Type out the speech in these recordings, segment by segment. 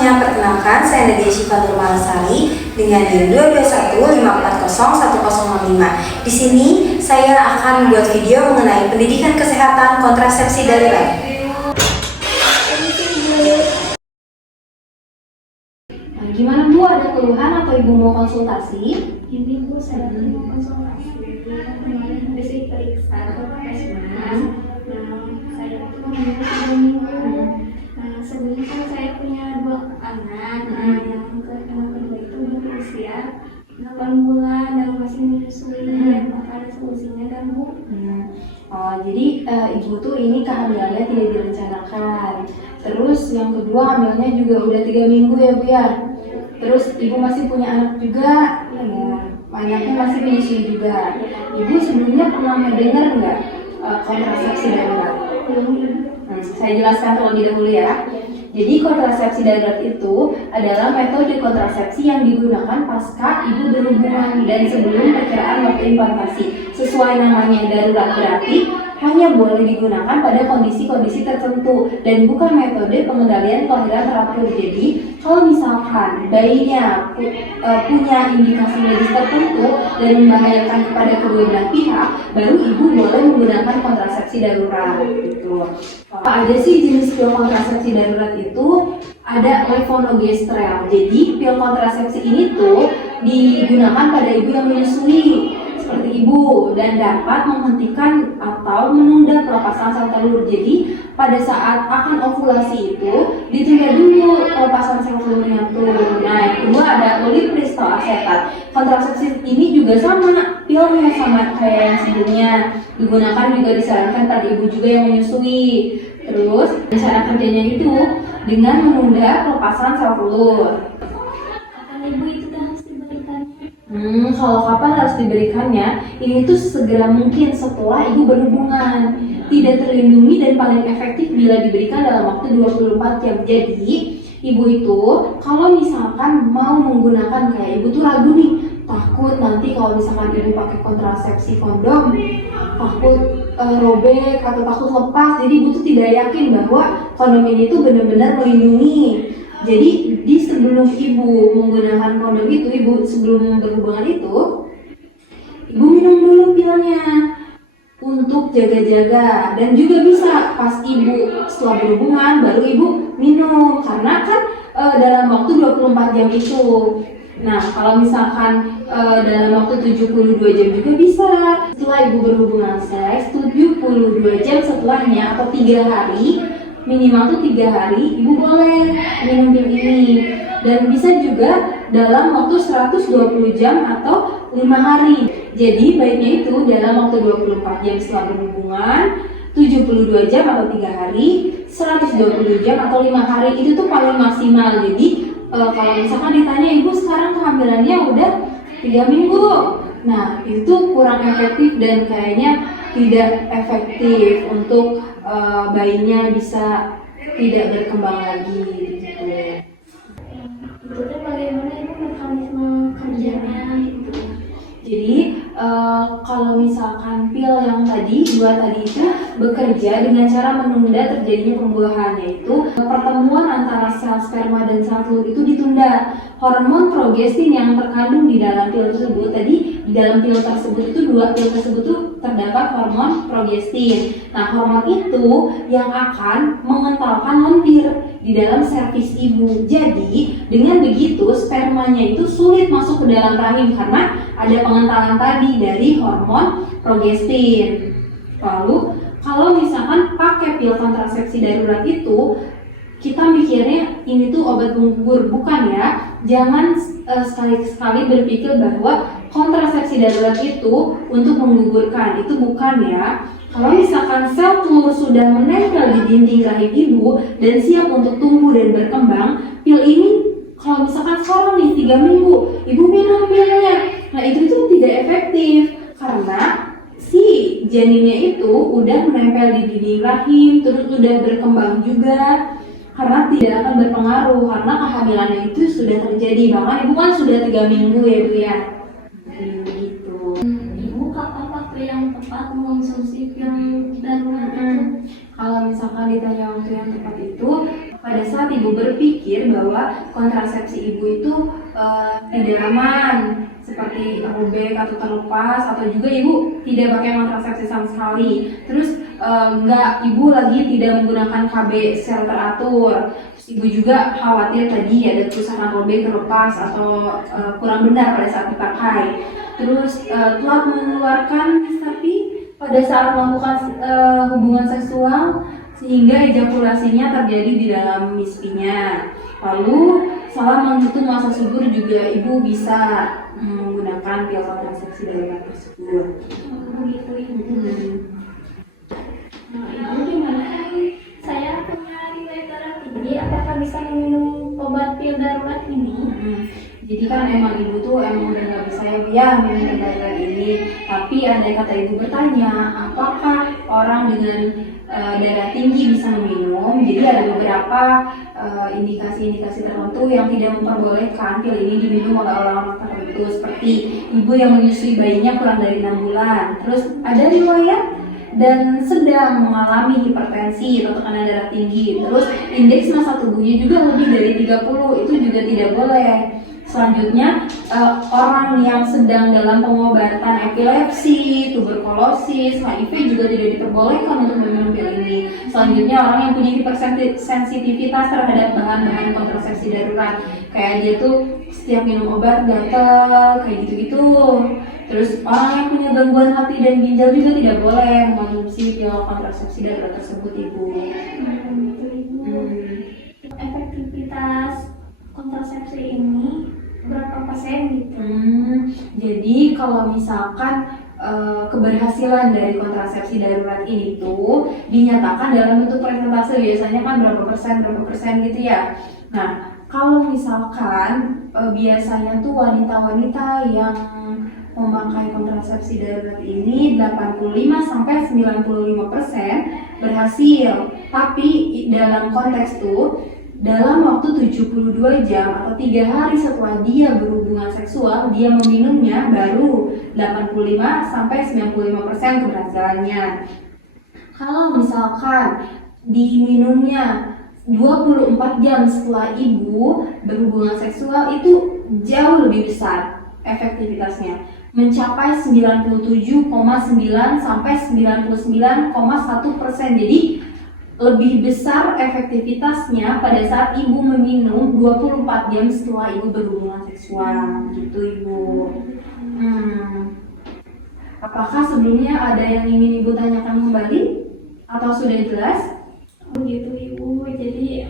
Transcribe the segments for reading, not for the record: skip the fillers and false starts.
semuanya, perkenalkan saya Nadia Syifa Nurmalasari dengan NIM 221540105. Di sini saya akan membuat video mengenai pendidikan kesehatan kontrasepsi darurat. Nah, gimana Bu, ada keluhan atau Ibu mau konsultasi? Ini Bu, saya mau konsultasi. Kemarin habis diperiksa ke Puskesmas. Saya itu menunggu 3 minggu. Sebelumnya kan saya punya 2 anak. Yang kedua itu berusia 8 bulan dan masih menyusui. Apakah ada solusinya kan Bu? Jadi Ibu tuh ini kehamilannya tidak direncanakan. Terus yang kedua hamilnya juga udah 3 minggu ya Bu ya. Terus Ibu masih punya anak juga. Anaknya masih menyusui juga. Ibu sebelumnya pernah mendengar nggak kontrasepsi darurat? Saya jelaskan terlebih dahulu ya. Jadi kontrasepsi darurat itu adalah metode kontrasepsi yang digunakan pasca ibu berhubungan dan sebelum perkiraan waktu implantasi. Sesuai namanya darurat berarti hanya boleh digunakan pada kondisi-kondisi tertentu dan bukan metode pengendalian kelahiran teratur. Jadi kalau misalkan bayinya punya indikasi medis tertentu dan membahayakan kepada kedua belah pihak, baru ibu boleh menggunakan kontrasepsi darurat. Gitu. Apa aja sih jenis pil kontrasepsi darurat itu? Ada levonorgestrel. Jadi pil kontrasepsi ini tuh digunakan pada ibu yang menyusui seperti ibu dan dapat menghentikan atau menunda pelepasan sel telur. Jadi pada saat akan ovulasi itu ditunda dulu pelepasan sel telurnya tuh. Nah, yang kedua ada ulipristal asetat. Kontrasepsi ini juga sama, pilnya sama kayak yang sebelumnya. Digunakan juga disarankan pada ibu juga yang menyusui. Terus cara kerjanya itu dengan menunda pelepasan sel telur. Kapan Ibu itu harus diberikan? Kalau kapan harus diberikannya, ini tuh segera mungkin setelah ibu berhubungan. Tidak terlindungi dan paling efektif bila diberikan dalam waktu 24 jam. Jadi, ibu itu kalau misalkan mau menggunakan kayak ibu tuh ragu nih, takut nanti kalau misalkan ibu pakai kontrasepsi kondom, takut robek atau takut lepas. Jadi ibu tuh tidak yakin bahwa kondom ini tuh benar-benar melindungi. Jadi di sebelum ibu menggunakan kondom itu, ibu sebelum berhubungan itu, ibu minum dulu pilnya untuk jaga-jaga. Dan juga bisa pas ibu setelah berhubungan baru ibu minum, karena kan dalam waktu 24 jam itu. Nah, kalau misalkan dalam waktu 72 jam juga bisa. Setelah ibu berhubungan seks, 72 jam setelahnya atau 3 hari, minimal tuh 3 hari, ibu boleh minum pil ini. Dan bisa juga dalam waktu 120 jam atau 5 hari. Jadi baiknya itu dalam waktu 24 jam setelah berhubungan, 72 jam atau 3 hari, 120 jam atau 5 hari, itu tuh paling maksimal. Jadi kalau misalkan ditanya ibu sekarang kehamilannya udah 3 minggu, nah itu kurang efektif dan kayaknya tidak efektif untuk bayinya bisa tidak berkembang lagi gitu. Itu tuh bagaimana Ibu mekanisme kerjanya gitu? Jadi kalau misalkan pil yang tadi, 2 tadi itu bekerja dengan cara menunda terjadinya pembuahan, yaitu pertemuan antara sel sperma dan sel telur itu ditunda. Hormon progestin yang terkandung di dalam pil tersebut, tadi di dalam pil tersebut itu 2 pil tersebut itu terdapat hormon progestin. Nah, hormon itu yang akan mengentalkan lendir di dalam servis ibu. Jadi dengan begitu spermanya itu sulit masuk ke dalam rahim karena ada pengentalan tadi dari hormon progestin. Lalu kalau misalkan pakai pil kontrasepsi darurat itu, kita mikirnya ini tuh obat penggugur, bukan ya. Jangan sekali-sekali berpikir bahwa kontrasepsi darurat itu untuk menggugurkan, itu bukan ya. Kalau misalkan sel telur sudah menempel di dinding rahim ibu dan siap untuk tumbuh dan berkembang, pil ini kalau misalkan sekarang nih 3 minggu, ibu minum pilnya. Nah itu tidak efektif karena si janinnya itu udah menempel di dinding rahim, terus udah berkembang juga. Karena tidak akan berpengaruh karena kehamilannya itu sudah terjadi, bahkan ibu kan sudah 3 minggu ya Bu ya. Gitu. Ibu kapan waktu yang tepat mengonsumsi pil darurat itu? Kalau misalkan ditanya waktu yang tepat itu pada saat saat ibu berpikir bahwa kontrasepsi ibu itu tidak aman, seperti robek atau terlepas, atau juga ibu tidak pakai kontrasepsi sama sekali, terus ibu lagi tidak menggunakan KB secara teratur, terus ibu juga khawatir tadi ada kerusakan robek, terlepas, atau kurang benar pada saat dipakai, terus telah mengeluarkan tapi pada saat melakukan hubungan seksual sehingga ejakulasinya terjadi di dalam misfinya. Lalu salah menghitung masa subur juga ibu bisa menggunakan pil kontrasepsi darurat tersebut. Begitu ibu. Nah, ibu gimana kan saya punya riwayat darah tinggi, apakah bisa meminum obat pil darurat ini? Jadi kan emang ibu tuh emang udah nggak bisa ya minum darurat ini. Tapi andai kata ibu bertanya, apakah orang dengan darah tinggi bisa meminum? Jadi ada beberapa indikasi-indikasi tertentu yang tidak memperbolehkan pil ini diminum oleh orang tertentu, seperti ibu yang menyusui bayinya kurang dari 6 bulan, terus ada riwayat dan sedang mengalami hipertensi atau tekanan darah tinggi, terus indeks massa tubuhnya juga lebih dari 30, itu juga tidak boleh. Selanjutnya, orang yang sedang dalam pengobatan epilepsi, tuberkulosis, HIV juga tidak diperbolehkan untuk meminum pil ini. Selanjutnya, orang yang punya hipersensitivitas terhadap bahan-bahan kontrasepsi darurat, kayak dia tuh setiap minum obat gatal, kayak gitu-gitu. Terus orang yang punya gangguan hati dan ginjal juga tidak boleh mengonsumsi pil kontrasepsi darurat tersebut, ibu. Efektivitas kontrasepsi ini berapa persen gitu? Jadi kalau misalkan keberhasilan dari kontrasepsi darurat ini tuh dinyatakan dalam bentuk persentase, biasanya kan berapa persen gitu ya. Nah, kalau misalkan biasanya tuh wanita-wanita yang memakai kontrasepsi darurat ini 85-95% berhasil. Tapi dalam konteks tuh dalam waktu 72 jam atau 3 hari setelah dia berhubungan seksual, dia meminumnya baru 85-95% keberhasilannya. Kalau misalkan diminumnya 24 jam setelah ibu berhubungan seksual, itu jauh lebih besar efektivitasnya, mencapai 97,9-99,1%. Jadi lebih besar efektivitasnya pada saat ibu meminum 24 jam setelah ibu berhubungan seksual, gitu ibu. Apakah sebelumnya ada yang ingin ibu tanyakan kembali? Atau sudah jelas? Begitu ibu, jadi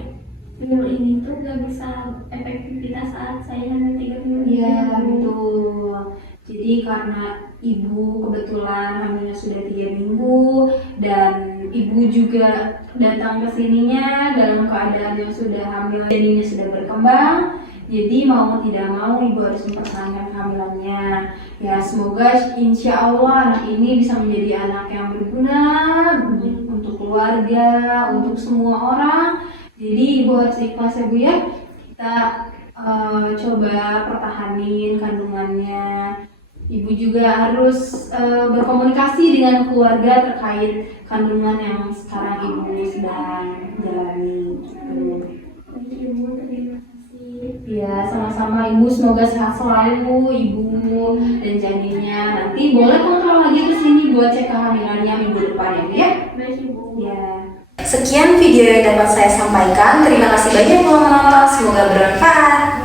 pil ini tuh gak bisa efektivitas saat saya hamil 3 minggu. Iya, betul. Jadi karena ibu kebetulan hamilnya sudah 3 minggu dan ibu juga datang ke sininya dalam keadaan yang sudah hamil, janinnya sudah berkembang, jadi mau tidak mau ibu harus mempertahankan kehamilannya. Ya semoga insya Allah anak ini bisa menjadi anak yang berguna untuk keluarga, untuk semua orang. Jadi ibu harus ikhlas ya bu ya, kita coba pertahanin kandungannya. Ibu juga harus berkomunikasi dengan keluarga terkait kandungan yang sekarang ibu sedang jalani. Baik ibu, terima kasih. Ya, sama-sama ibu. Semoga sehat selalu ibu dan janinnya. Nanti boleh kontrol lagi ke sini buat cek kehamilannya minggu depan ya. Baik ibu. Ya. Sekian video yang dapat saya sampaikan. Terima kasih banyak telah menonton. Semoga bermanfaat.